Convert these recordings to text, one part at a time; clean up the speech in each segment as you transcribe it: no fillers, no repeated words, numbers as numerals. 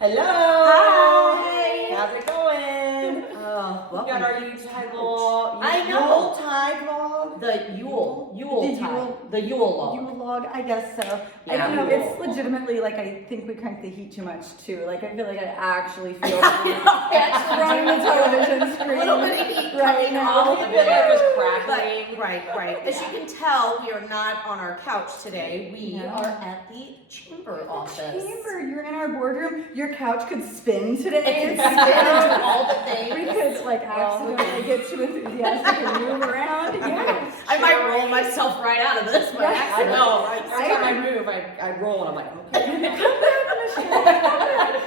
Hello! Hi! How's it going? Welcome. We got our Yuletide vlog. I know. Yuletide vlog? The Yule log. Yule log, I guess so. Yeah, I don't know, Yule. it's legitimately like I think we cranked the heat too much too. Like I feel like I actually feel running the television screen. A little bit of heat right coming now. off. I feel like it was crackling. Right. As you can tell, we are not on our couch today. We No. are at the chamber office. Chamber, you're in our boardroom. Your couch could spin today. It can spin and do all the things. We could like accidentally get too enthusiastic and move around. Yeah. I might roll myself right out of this by Yeah. I accident. know. Every time I move, I roll and I'm like, okay.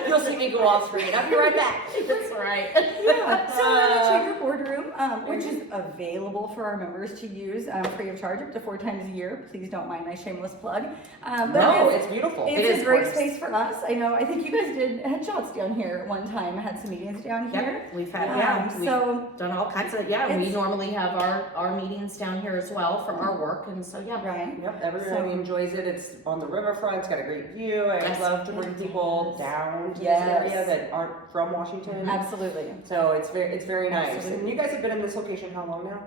You'll see me go off screen. I'll be right back. That's right. Yeah, so we're in the chamber boardroom, which is available for our members to use free of charge up to 4 times a year. Please don't mind my shameless plug. But No, it's beautiful. It's It is a great gorgeous. space for us. I know. I think you guys did headshots down here at one time. Had some meetings down here. Yep, we've had, we've So done all kinds of, we It's- normally have our meetings down here as well from our work, and so, yeah. right. Yep, everybody So- enjoys it. It's on the riverfront. It's got a great view. I Yes. love to bring people down to Yes. this area that aren't from Washington. Absolutely. So it's very nice. Absolutely. And you guys have been in this location how long now?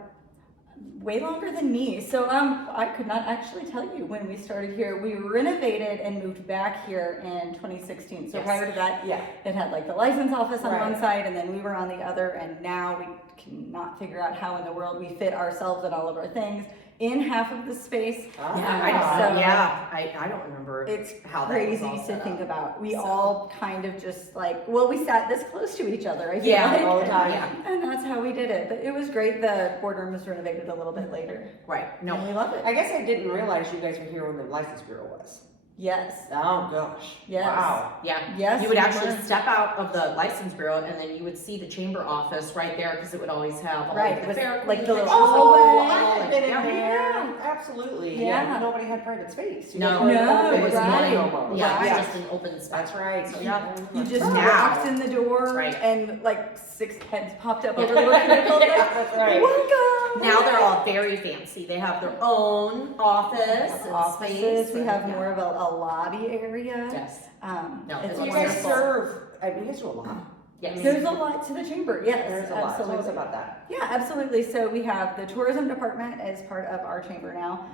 Way longer than me. So I could not actually tell you when we started here. We renovated and moved back here in 2016. So Yes. prior to that, Yeah. it had like the license office on Right. one side and then we were on the other, and now we cannot figure out how in the world we fit ourselves and all of our things in half of the space. Ah. I don't remember It's how that was crazy all to set think up. about. We So- all kind of just like, well, we sat this close to each other, I feel Yeah, like. all the time. Yeah, And that's how we did it. But it was great. The boardroom was renovated a little bit later. right. No, And we love it. I guess I didn't realize you guys were here when the license bureau was. Yes. Oh gosh. Yes. Wow. yeah. Yes. You would we actually were. step out of the license bureau, and then you would see the chamber office right there, because it would always have all Right, of the with, fair like, the little Oh, hallway. I had been in Yeah. there. Absolutely. Yeah. Nobody had private space. You No, guys were an No, it was open right. mine. almost. Yeah, it was Right. just an open space. That's right. So, yeah. You just Now. walked in the door Right. and like 6 heads popped up over the little cubicle. Yeah, that's right. Welcome. Now they're all very fancy. They have their own office and offices. space. We have yeah. more of a lobby area. Yes. It's No, So it's you guys wonderful. serve. I mean, you guys do a lot. Yes. There's a lot to the chamber. Yes, There's a lot. Tell absolutely. us about that. Yeah, absolutely. So we have the tourism department as part of our chamber now.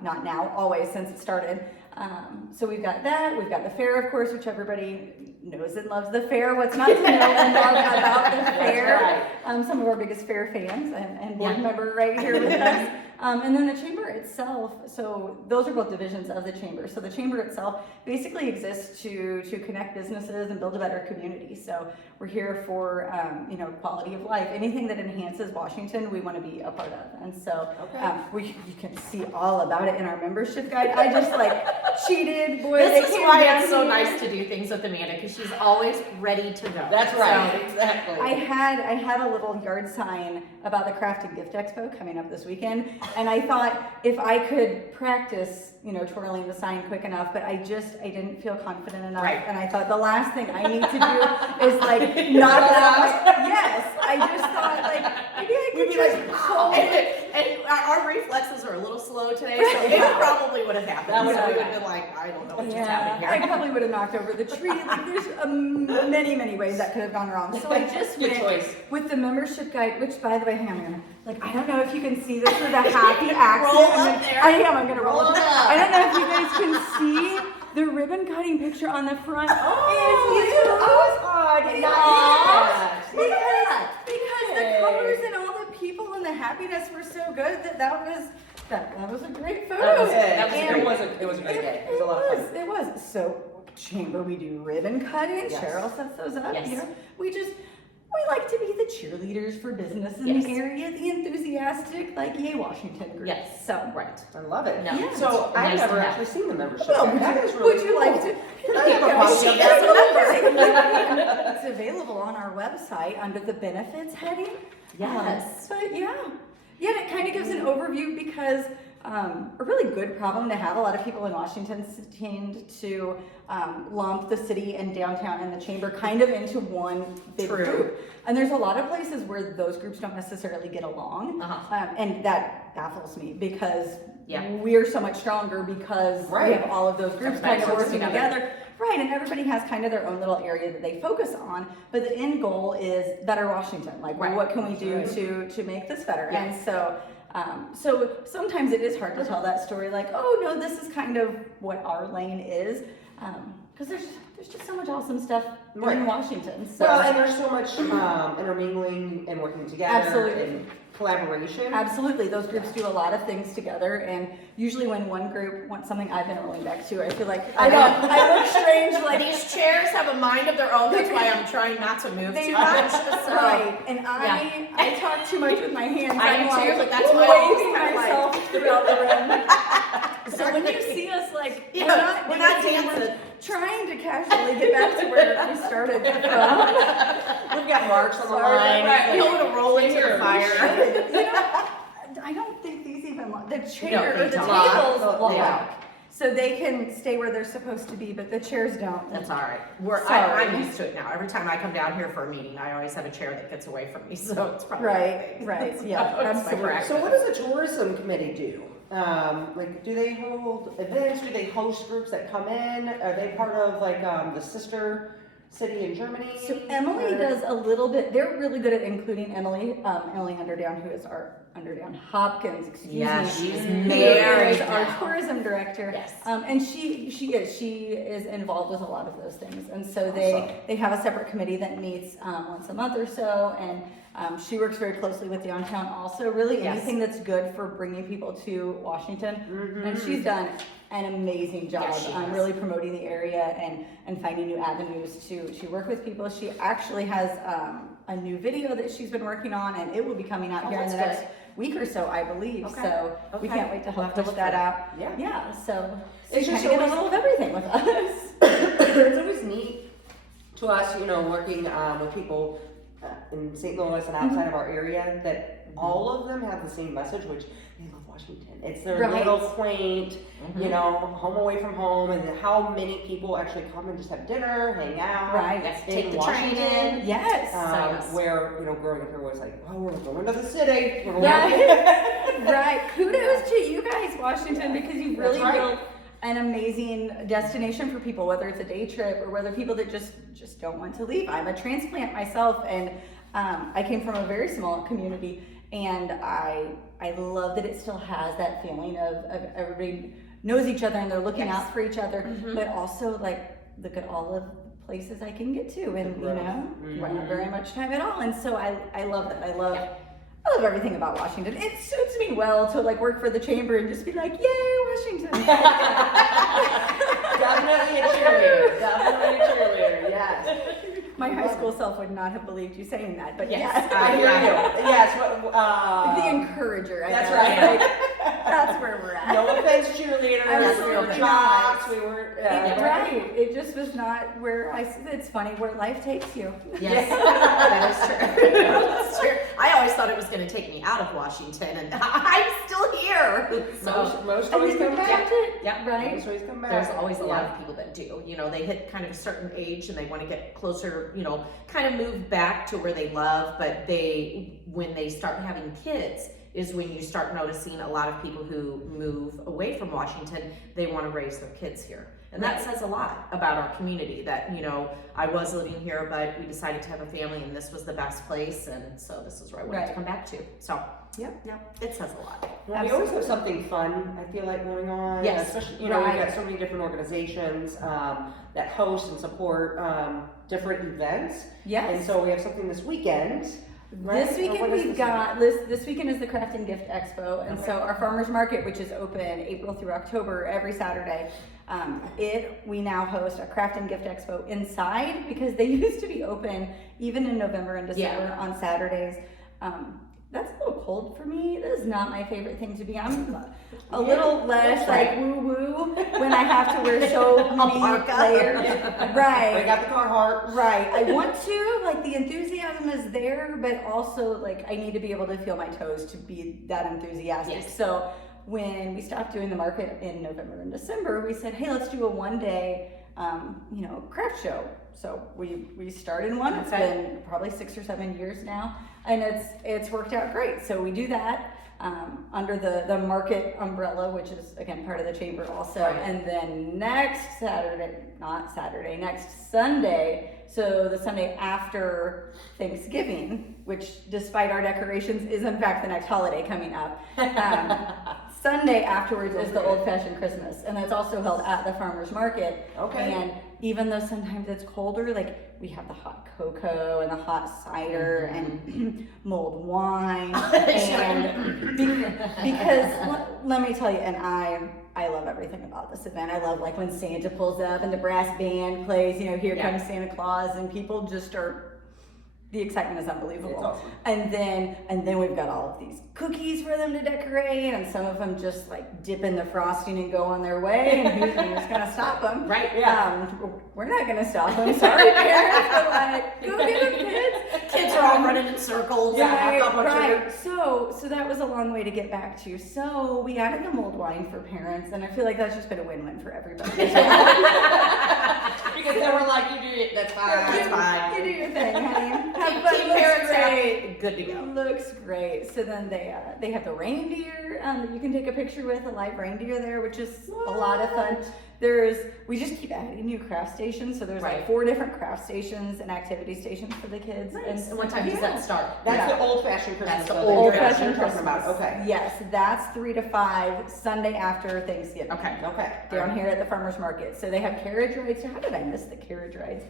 Not now, always since it started. So we've got that. We've got the fair, of course, which everybody knows and loves the fair. What's not to know and love about the fair? Some of our biggest fair fans and board Yeah. member right here with us. And then the chamber itself, so those are both divisions of the chamber. So the chamber itself basically exists to connect businesses and build a better community. So we're here for, quality of life. Anything that enhances Washington, we want to be a part of. And so Okay. you can see all about it in our membership guide. I just cheated. Boy, This they is came why down it's so here. nice to do things with Amanda, because she's always ready to go. That's right. Exactly. I had a little yard sign about the Craft and Gift Expo coming up this weekend, and I thought if I could practice, twirling the sign quick enough, but I didn't feel confident enough, Right. and I thought the last thing I need to do is knock it out. Yes, I just thought maybe I could You'd be just like, hold it. And our reflexes are a little slow today, so it probably would have happened. That would So have we would happened. have been like, I don't know what just Yeah, happened I here. probably would have knocked over the tree. There's many ways that could have gone wrong. So I just Good went choice. with the membership guide, which, by the way, hang on, I don't know if you can see this with a happy accent. Roll up there. I'm gonna roll Roll up. it up. I don't know if you guys can see the ribbon cutting picture on the front. Oh, I did not see that. Because the colors and all the people and the happiness were so good that was a great photo. That was it. And It was a great day. It was a lot of fun. It was. So chamber, we do ribbon cutting. Yes. Cheryl sets those up. Yes. We like to be the cheerleaders for business in Yes. the area, the enthusiastic, Yay Washington group. Yes. So. Right. I love it. No. Yeah. So It's I've nice never to have. actually seen the membership. Well, guide. That is really would you like cool. to? Can I have a copy She of is that? It's available on our website under the benefits heading. Yes. But yeah, it kind of gives an overview because a really good problem to have. A lot of people in Washington tend to lump the city and downtown and the chamber kind of into one big True. group. And there's a lot of places where those groups don't necessarily get along. And that baffles me because Yeah. we're so much stronger because Right. we have all of those groups kind of Everybody works working together. together. Right, and everybody has kind of their own little area that they focus on, but the end goal is better Washington. Like, well, what can we do to make this better? Yes. And so sometimes it is hard to tell that story, like, oh no, this is kind of what our lane is, because there's just so much awesome stuff in Washington. So. Well, and there's so much intermingling and working together. Absolutely. And collaboration. Absolutely, those groups do a lot of things together, and usually when one group wants something I've been rolling back to, I feel like I look strange. Like these chairs have a mind of their own. That's why I'm trying not to move too much. So. Right, and I talk too much with my hands. I do too, but that's why why waving myself throughout the room. So when you see us, like, we're not dancing, trying to casually get back to where we started from. We've got marks on the line. Right, we don't want to roll into the fire. I don't think these even lock. The chair, they the don't. tables lock. Yeah. So they can stay where they're supposed to be, but the chairs don't. That's all right. I'm used to it now. Every time I come down here for a meeting, I always have a chair that gets away from me, so it's probably right. Yeah, absolutely. So what does the tourism committee do? Like, do they hold events? Do they host groups that come in? Are they part of like the sister city in Germany? So Emily does a little bit. They're really good at including Emily Underdown, who is our Underdown Hopkins. Excuse me. She's married. Our tourism director. Yes. And she is involved with a lot of those things. And so they have a separate committee that meets once a month or so, and she works very closely with downtown also. Really anything that's good for bringing people to Washington. Mm-hmm. And she's done an amazing job on really promoting the area and finding new avenues to work with people. She actually has a new video that she's been working on, and it will be coming out here in the next week or so, I believe. Okay. So we can't wait to help push that out. Yeah. So It's you just kind of get a little of everything with us. It's always neat to us, working with people in St. Louis and outside of our area, that all of them have the same message, which they love Washington. It's their little quaint, home away from home, and how many people actually come and just have dinner, hang out, take the Washington. train in. Yes. Where, growing up here was like, oh, we're going to the city. Right. Kudos to you guys, Washington, because you've really built an amazing destination for people, whether it's a day trip or whether people that just don't want to leave. I'm a transplant myself, and I came from a very small community, and I love that it still has that feeling of everybody knows each other and they're looking out for each other, but also like look at all of the places I can get to, and not very much time at all. And so I love that. I love everything about Washington. It suits me well to like work for the chamber and just be like, yay, Washington. Definitely a cheerleader. Yes. My high school self would not have believed you saying that, but yes. I hear you. Yes. The encourager. That's right. That's where we're at. No offense, cheerleaders. We were jocks. We were right. It just was not where it's funny where life takes you. Yes, that is true. That's true. I always thought it was going to take me out of Washington, and I'm still here. So most always come back. Yeah, right. Most always come back. There's always a lot of people that do. They hit kind of a certain age and they want to get closer. Kind of move back to where they love, but when they start having kids is when you start noticing a lot of people who move away from Washington, they want to raise their kids here. And that says a lot about our community, that, I was living here, but we decided to have a family and this was the best place. And so this is where I wanted to come back to. So it says a lot. Well, we always have something fun, I feel like, going on. Yes. Especially, we've got so many different organizations that host and support different events. Yes. And so we have something this weekend. Right? This weekend this weekend is the Craft and Gift Expo, and so our farmers market, which is open April through October every Saturday, we now host a Craft and Gift Expo inside, because they used to be open even in November and December on Saturdays. That's a little cold for me. That is not my favorite thing to be. I'm a little less like woo-woo when I have to wear so many layers. Right. I got the Carhartt. Right. I want to, like, the enthusiasm is there, but also, like, I need to be able to feel my toes to be that enthusiastic. Yes. So when we stopped doing the market in November and December, we said, hey, let's do a one-day, craft show. So we started one. It's been probably 6 or 7 years now, and it's worked out great. So we do that. under the market umbrella, which is again part of the chamber also. Right. And then next Sunday, so the Sunday after Thanksgiving, which despite our decorations is in fact the next holiday coming up. Sunday afterwards is the Old Fashioned Christmas, and that's also held at the farmer's market. Okay. And even though sometimes it's colder, like we have the hot cocoa and the hot cider and mulled wine, and because let me tell you, and I love everything about this event. I love like when Santa pulls up and the brass band plays, you know, Here Comes Santa Claus, and people just are. The excitement is unbelievable. It's awesome. And then we've got all of these cookies for them to decorate, and some of them just like dip in the frosting and go on their way, and who's gonna stop them? Right, yeah. We're not gonna stop them. Sorry, parents, but like, go get them, kids. Kids are all running in circles. Right. So that was a long way to get back to. So we added the mulled wine for parents, and I feel like that's just been a win-win for everybody. Because they were like, you do it, that's fine. That's fine. You do your thing, honey. Keep But it looks parents great. happy. Good to go. Looks great. So then they have the reindeer that you can take a picture with, a live reindeer there, which is a lot of fun. We just keep adding new craft stations. So there's like Right. 4 different craft stations and activity stations for the kids. Nice. And what time does that start? That's the old-fashioned Christmas. That's the though, Old that Fashioned you're talking Christmas. about. Okay. Yes, that's 3 to 5 Sunday after Thanksgiving. Okay. Okay. Down here at the farmer's market. So they have carriage rides. So how did I miss the carriage rides?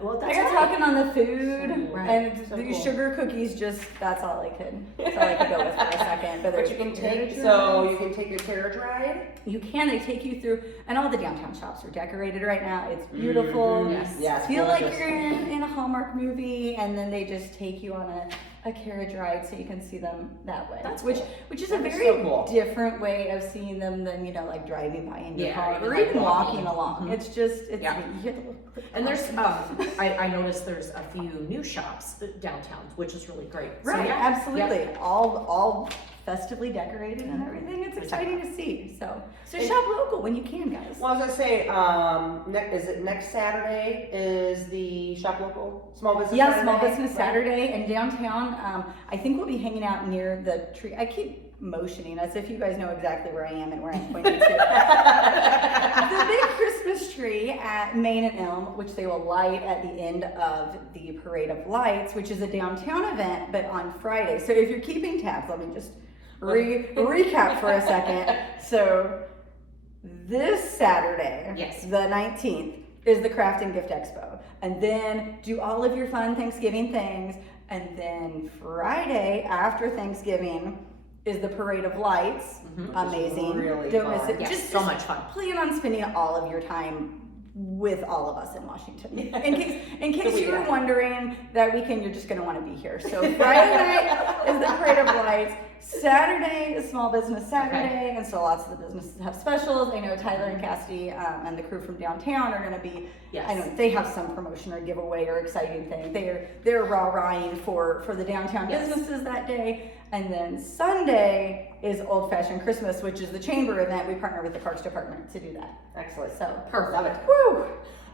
Well, I got talking on the food Right. and So these cool. sugar cookies. That's all I could go with for a second. But there's you can carriage take, so rides. you can take your carriage ride. You can. They take you through, and all the downtown shops are decorated right now. It's beautiful. Yes. Yes. Feel like gorgeous. you're in a Hallmark movie, and then they just take you on a carriage ride so you can see them that way. That's which cool. which is That a is very so cool. different way of seeing them than like driving by in your Yeah, car even or like even walking walking. along. Mhm. It's just Yeah. you get to look. And there's, I noticed there's a few new shops downtown, which is really great. So, Right, yeah. absolutely. All festively decorated and everything. It's exciting to see. So shop local when you can, guys. Well, I was gonna say, is it next Saturday is the shop local small business? Yeah, Saturday? Small Business Right. Saturday in downtown. I think we'll be hanging out near the tree. I keep motioning as if you guys know exactly where I am and where I'm pointing to. The big Christmas tree at Main and Elm, which they will light at the end of the Parade of Lights, which is a downtown event, but on Friday. So if you're keeping tabs, let me just recap for a second. So this Saturday, Yes. the 19th, is the Craft and Gift Expo. And then do all of your fun Thanksgiving things. And then Friday after Thanksgiving is the Parade of Lights. Amazing. Really Don't fun. miss it. Yes, Just so much fun. plan on spending all of your time with all of us in Washington. Yeah. In case you were weekend. wondering, that weekend you're just going to want to be here. So Friday night is the Parade of Lights. Saturday is Small Business Saturday, and so lots of the businesses have specials. I know Tyler and Cassidy and the crew from downtown are going to be. Yes. I know they have some promotion or giveaway or exciting thing. They're rah-rahing for the downtown Yes. businesses that day. And then Sunday is Old Fashioned Christmas, which is the chamber event. We partner with the Parks Department to do that. Excellent. So Perfect. Love it. whew,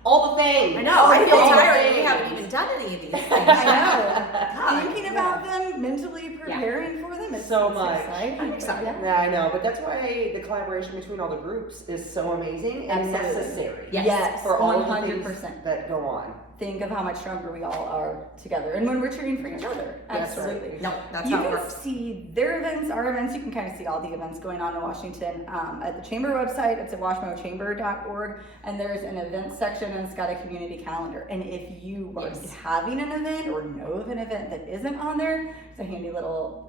All the things. I know, I feel All the tired. We things. haven't even done any of these things. I know. God. Thinking about them, mentally preparing for them, it's So it's much. exciting. I'm excited. Yeah. Yeah, I know, but that's why the collaboration between all the groups is so amazing and Absolutely. necessary. Yes. For all of the 100%. things that go on. Think of how much stronger we all are together, and when we're cheering for each other. That's right. Absolutely. No, that's You how it can works. see their events, our events. You can kind of see all the events going on in Washington at the chamber website. It's at washmochamber.org, and there's an event section, and it's got a community calendar. And if you are Yes. having an event or know of an event that isn't on there, it's a handy little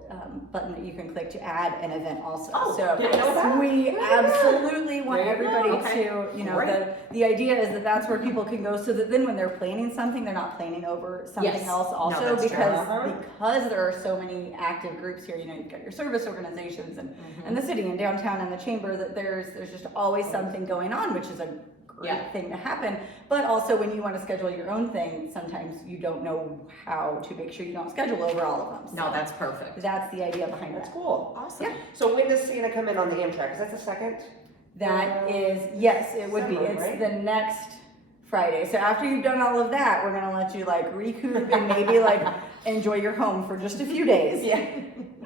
button that you can click to add an event also. Oh, so didn't know that. we absolutely want There you go. everybody Okay. to, you know, Great. the idea is that that's where people can go, so that then when they're planning something, they're not planning over something Yes. else No, also, that's true. because Uh-huh. because there are so many active groups here. You know, you've got your service organizations and the city and downtown and the chamber, that there's just always something going on, which is a great Yeah. thing to happen. But also when you want to schedule your own thing, sometimes you don't know how to make sure you don't schedule over all of them. No, that's perfect. That's the idea behind That's that. cool. Awesome. Yeah. So when does Santa come in on the Amtrak? Is that the second? That is, yes, it would be. Summer, It's right? the next Friday. So after you've done all of that, we're gonna let you like recoup and maybe like enjoy your home for just a few days. Yeah.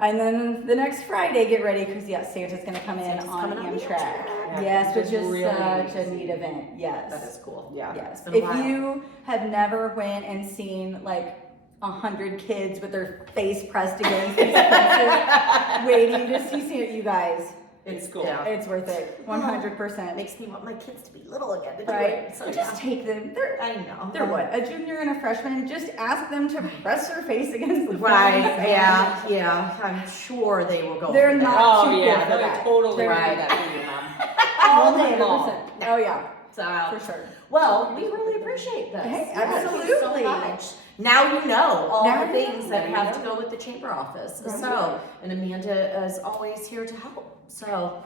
And then the next Friday, get ready, because yes, Santa's gonna come in Santa's on coming on the Amtrak. Yeah, Yes, which it's is really such a neat. neat event, yes. That is cool. Yeah. Yes, been a if while. you have never went and seen like 100 kids with their face pressed against these fences waiting to see Santa, you guys, It's cool. Yeah. it's worth it, It 100%. makes me want my kids to be little again to do Right, it. So just take them, they're I know. a junior and a freshman, just ask them to press their face against the Right, fence. yeah. I'm sure they will go. They're for that. not Oh too yeah, good for they're that. totally They're- right. That for you, Mom. All day long. 100%. Oh yeah, So, for sure. well, we really appreciate this. Hey, Thank you absolutely. so much. Now you know all Now the you things know. that Now you have to know. go with the chamber office. Right. So, and Amanda is always here to help. So,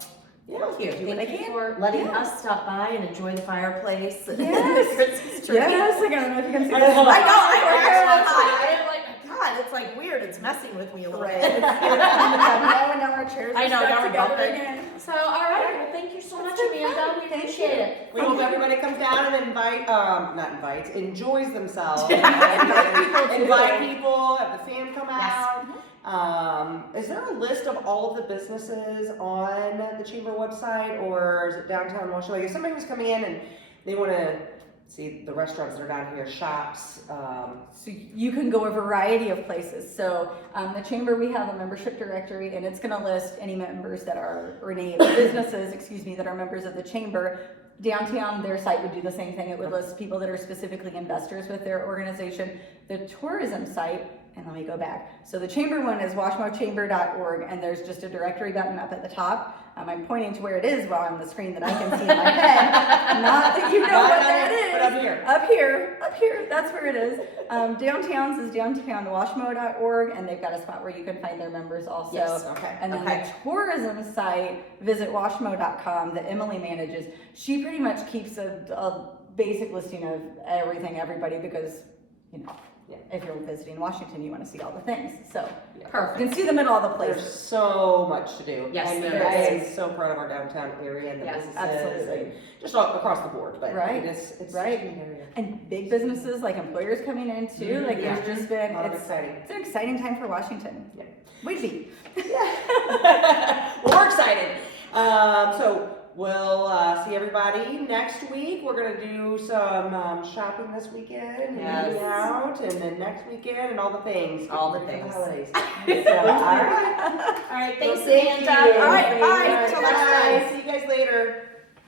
thank you. Do what Thank I you can. for letting Yeah. us stop by and enjoy the fireplace. and Yes. the Christmas tree. Yes, like, I don't know if you can see I this. know. I know. I Yes. actually, I'm like, God, it's like weird. It's messing with me a little Right. bit. Now our chairs I are know, stuck now we're together bumping. again. So, all right. Well, thank you so much, That's okay. Amanda. We Thank appreciate you. it. We hope everybody comes down and enjoys themselves. Invite people, have the fam come out. Is there a list of all of the businesses on the chamber website, or is it downtown Washington? If somebody was coming in and they want to see the restaurants that are down here, shops, So you can go a variety of places. So the chamber, we have a membership directory, and it's going to list any members that are, or any businesses, excuse me, that are members of the chamber. Downtown, their site would do the same thing. It would list people that are specifically investors with their organization. The tourism site, and let me go back. So the chamber one is washmochamber.org, and there's just a directory button up at the top. I'm pointing to where it is while on the screen that I can see in my head. Not that you know Not what down that there, is. but up here. Up here, that's where it is. Downtown's is downtownwashmo.org, and they've got a spot where you can find their members also. Yes. okay. And then Okay. the tourism site, visit washmo.com, that Emily manages. She pretty much keeps a basic listing of everything, everybody, because, you know, Yeah. if you're visiting Washington, you want to see all the things. So you Perfect. can see them in all the There's places. so much to do. Yes, and there I is. am so proud of our downtown area and the Yes, businesses, absolutely. and just all across the board. But Right, it's right. such a neat area. And big businesses, like employers coming in too. Like Yeah. there's just been, A lot of it's exciting. an exciting time for Washington. Yeah. Would be. Well, we're excited. So we'll see everybody next week. We're gonna do some shopping this weekend, and Yes. eating out, and then next weekend, and all the things. All the Getting ready things. for holidays. So, all right. All right. Thanks, Well, thank Amanda. you. All right. Bye. All right, Until next bye. time. See you guys later.